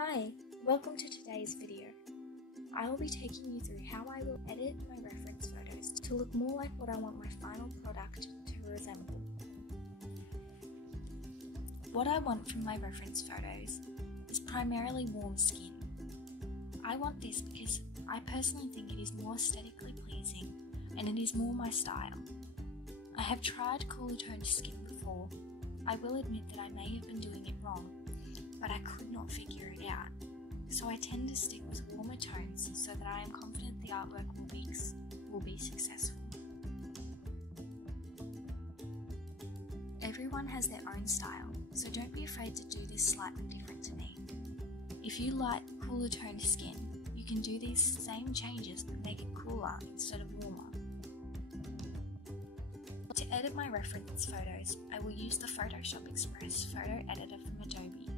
Hi, welcome to today's video. I will be taking you through how I will edit my reference photos to look more like what I want my final product to resemble. What I want from my reference photos is primarily warm skin. I want this because I personally think it is more aesthetically pleasing and it is more my style. I have tried cooler toned skin before. I will admit that I may have been doing it wrong, but I could not figure it out. So I tend to stick with warmer tones so that I am confident the artwork will be successful. Everyone has their own style, so don't be afraid to do this slightly different to me. If you like cooler toned skin, you can do these same changes but make it cooler instead of warmer. To edit my reference photos, I will use the Photoshop Express photo editor from Adobe,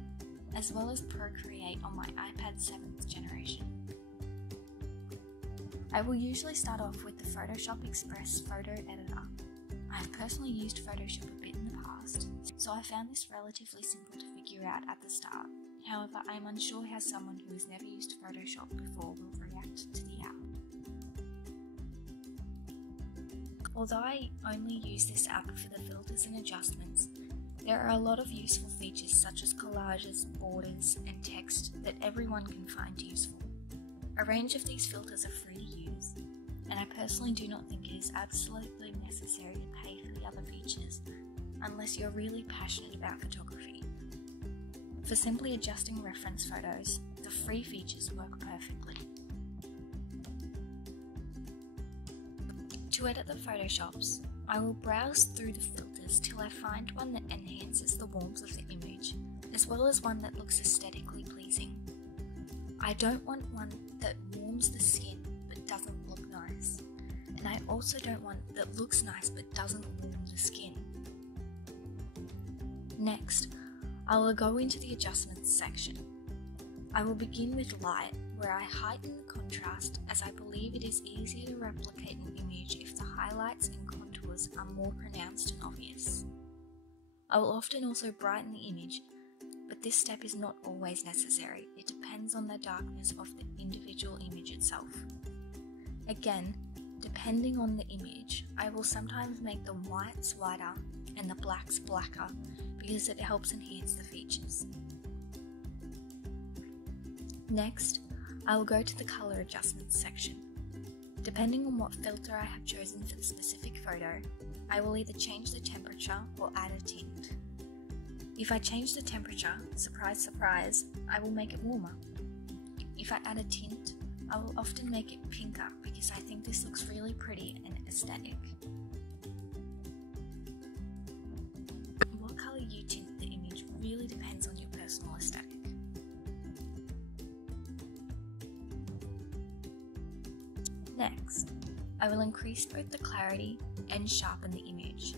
as well as Procreate on my iPad 7th generation. I will usually start off with the Photoshop Express photo editor. I've personally used Photoshop a bit in the past, so I found this relatively simple to figure out at the start. However, I am unsure how someone who has never used Photoshop before will react to the app. Although I only use this app for the filters and adjustments, there are a lot of useful features such as collages, borders, and text that everyone can find useful. A range of these filters are free to use, and I personally do not think it is absolutely necessary to pay for the other features unless you're really passionate about photography. For simply adjusting reference photos, the free features work perfectly. To edit the Photoshops, I will browse through the filters till I find one that enhances the warmth of the image, as well as one that looks aesthetically pleasing. I don't want one that warms the skin but doesn't look nice, and I also don't want that looks nice but doesn't warm the skin. Next, I will go into the adjustments section. I will begin with light, where I heighten the contrast as I believe it is easier to replicate an image if the highlights and contours are more pronounced and obvious. I will often also brighten the image, but this step is not always necessary. It depends on the darkness of the individual image itself. Again, depending on the image, I will sometimes make the whites whiter and the blacks blacker because it helps enhance the features. Next, I will go to the color adjustments section. Depending on what filter I have chosen for the specific photo, I will either change the temperature or add a tint. If I change the temperature, surprise surprise, I will make it warmer. If I add a tint, I will often make it pinker because I think this looks really pretty and aesthetic. What color you tint the image really depends on your personal aesthetic. Next, I will increase both the clarity and sharpen the image.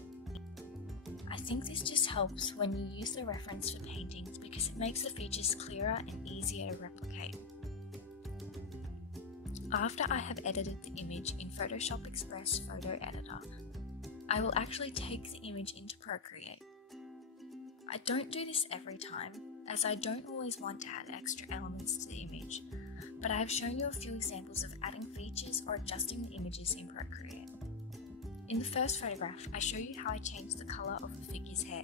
I think this just helps when you use the reference for paintings because it makes the features clearer and easier to replicate. After I have edited the image in Photoshop Express Photo Editor, I will actually take the image into Procreate. I don't do this every time, as I don't always want to add extra elements to the image, but I have shown you a few examples of adding features or adjusting the images in Procreate. In the first photograph, I show you how I change the colour of the figure's hair.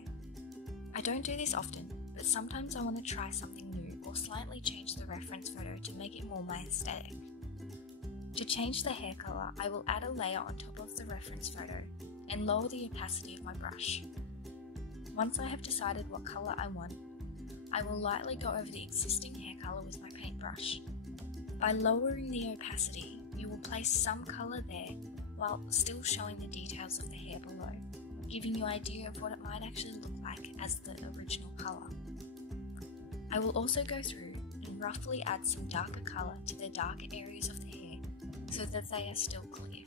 I don't do this often, but sometimes I want to try something new or slightly change the reference photo to make it more my aesthetic. To change the hair colour, I will add a layer on top of the reference photo and lower the opacity of my brush. Once I have decided what colour I want, I will lightly go over the existing hair colour with my paintbrush. By lowering the opacity, you will place some colour there while still showing the details of the hair below, giving you an idea of what it might actually look like as the original colour. I will also go through and roughly add some darker colour to the darker areas of the hair so that they are still clear.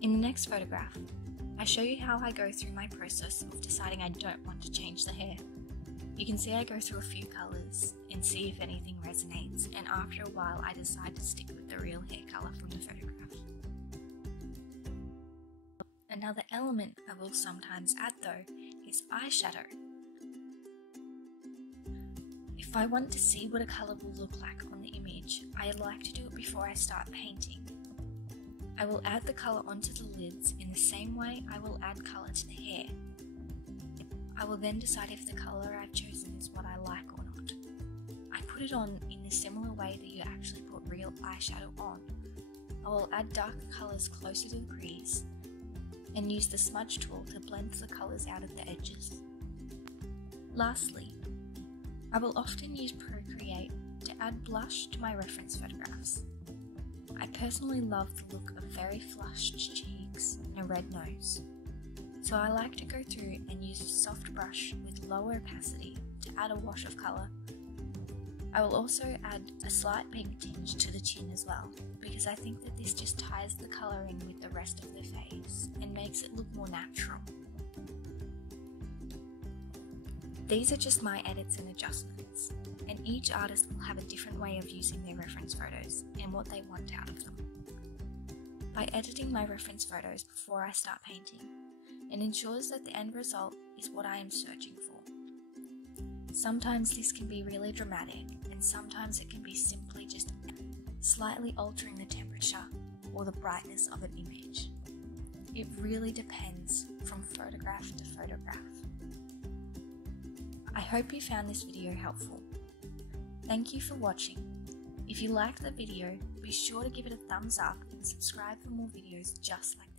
In the next photograph, I show you how I go through my process of deciding I don't want to change the hair. You can see I go through a few colours and see if anything resonates, and after a while I decide to stick with the real hair colour from the photograph. Another element I will sometimes add though is eyeshadow. If I want to see what a colour will look like on the image, I like to do it before I start painting. I will add the colour onto the lids in the same way I will add colour to the hair. I will then decide if the colour I've chosen is what I like or not. I put it on in the similar way that you actually put real eyeshadow on. I will add darker colours closer to the crease and use the smudge tool to blend the colours out of the edges. Lastly, I will often use Procreate to add blush to my reference photographs. I personally love the look of very flushed cheeks and a red nose, so I like to go through and use a soft brush with lower opacity to add a wash of colour. I will also add a slight pink tinge to the chin as well, because I think that this just ties the colour in with the rest of the face and makes it look more natural. These are just my edits and adjustments, and each artist will have a different way of using their reference photos and what they want out of them. By editing my reference photos before I start painting, it ensures that the end result is what I am searching for. Sometimes this can be really dramatic, and sometimes it can be simply just slightly altering the temperature or the brightness of an image. It really depends from photograph to photograph. I hope you found this video helpful. Thank you for watching. If you liked the video, be sure to give it a thumbs up and subscribe for more videos just like